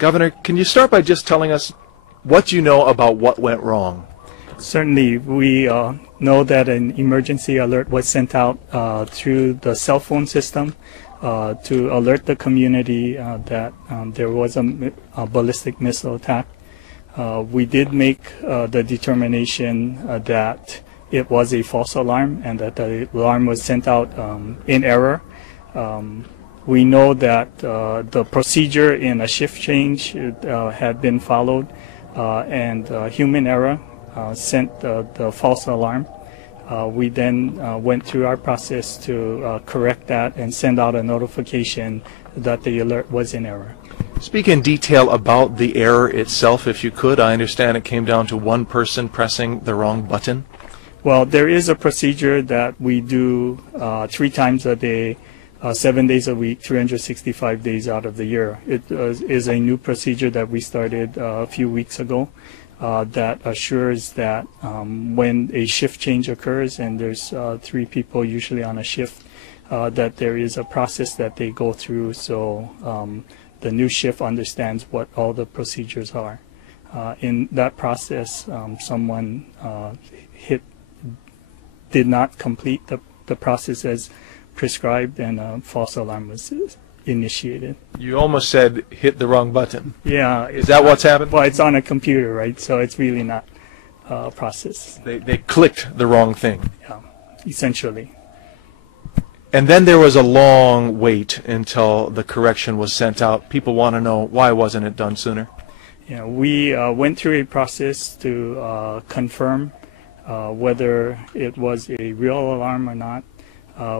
Governor, can you start by just telling us what you know about what went wrong? Certainly, we know that an emergency alert was sent out through the cell phone system to alert the community that there was a ballistic missile attack. We did make the determination that it was a false alarm and that the alarm was sent out in error. We know that the procedure in a shift change had been followed and human error sent the false alarm. We then went through our process to correct that and send out a notification that the alert was in error. Speak in detail about the error itself, if you could. I understand it came down to one person pressing the wrong button. Well, there is a procedure that we do 3 times a day, 7 days a week, 365 days out of the year. It is a new procedure that we started a few weeks ago that assures that when a shift change occurs, and there's 3 people usually on a shift, that there is a process that they go through so the new shift understands what all the procedures are. In that process, someone did not complete the process as prescribed, and a false alarm was initiated. You almost said hit the wrong button. Yeah. Is that what's happened? Well, it's on a computer, right? So it's really not a process. They clicked the wrong thing. Yeah, essentially. And then there was a long wait until the correction was sent out. People want to know, why wasn't it done sooner? Yeah, we went through a process to confirm whether it was a real alarm or not.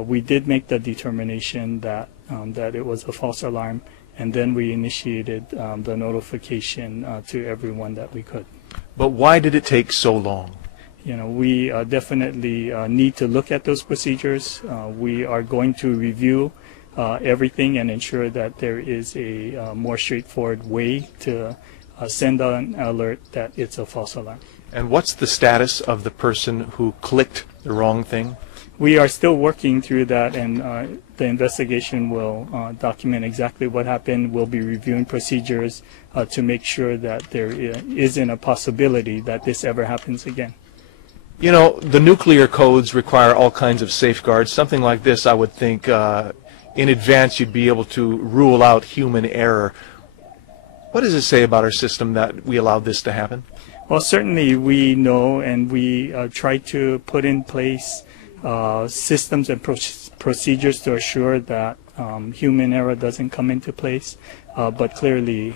We did make the determination that that it was a false alarm, and then we initiated the notification to everyone that we could. But why did it take so long? You know, we definitely need to look at those procedures. We are going to review everything and ensure that there is a more straightforward way to send an alert that it's a false alarm. And what's the status of the person who clicked the wrong thing? We are still working through that, and the investigation will document exactly what happened. We'll be reviewing procedures to make sure that there isn't a possibility that this ever happens again. You know, the nuclear codes require all kinds of safeguards. Something like this, I would think, in advance you'd be able to rule out human error. What does it say about our system that we allowed this to happen? Well, certainly we know, and we try to put in place systems and procedures to assure that human error doesn't come into place. But clearly,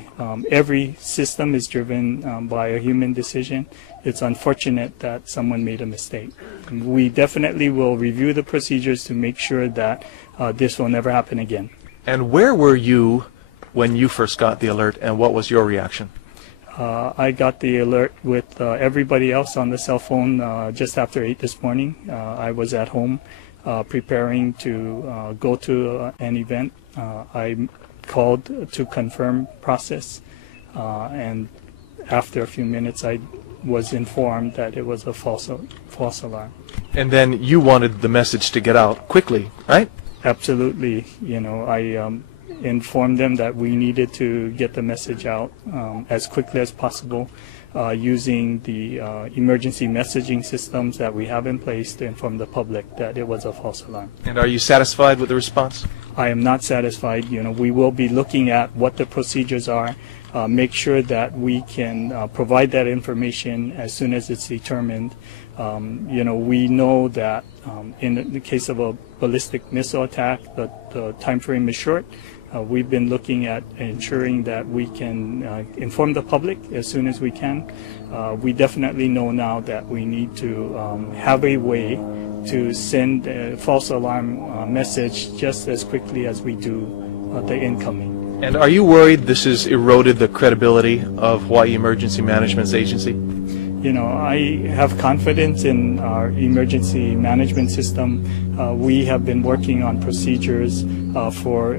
every system is driven by a human decision. It's unfortunate that someone made a mistake. We definitely will review the procedures to make sure that this will never happen again. And where were you when you first got the alert, and what was your reaction? I got the alert with everybody else on the cell phone just after 8 this morning. I was at home preparing to go to an event. I called to confirm process, and after a few minutes I was informed that it was a false alarm. And then you wanted the message to get out quickly, right? Absolutely. You know, I informed them that we needed to get the message out as quickly as possible using the emergency messaging systems that we have in place to inform the public that it was a false alarm. And are you satisfied with the response? I am not satisfied. You know, we will be looking at what the procedures are, make sure that we can provide that information as soon as it's determined. You know, we know that in the case of a ballistic missile attack, the time frame is short. We've been looking at ensuring that we can inform the public as soon as we can. We definitely know now that we need to have a way to send a false alarm message just as quickly as we do the incoming. And are you worried this has eroded the credibility of Hawaii Emergency Management's agency? You know, I have confidence in our emergency management system. We have been working on procedures for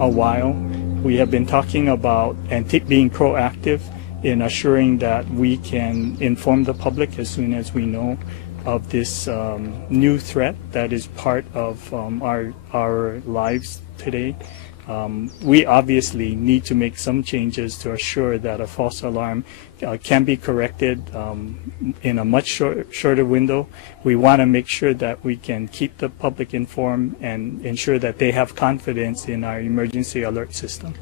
a while. We have been talking about and being proactive in assuring that we can inform the public as soon as we know of this new threat that is part of our lives today. We obviously need to make some changes to assure that a false alarm can be corrected in a much shorter window. We want to make sure that we can keep the public informed and ensure that they have confidence in our emergency alert system.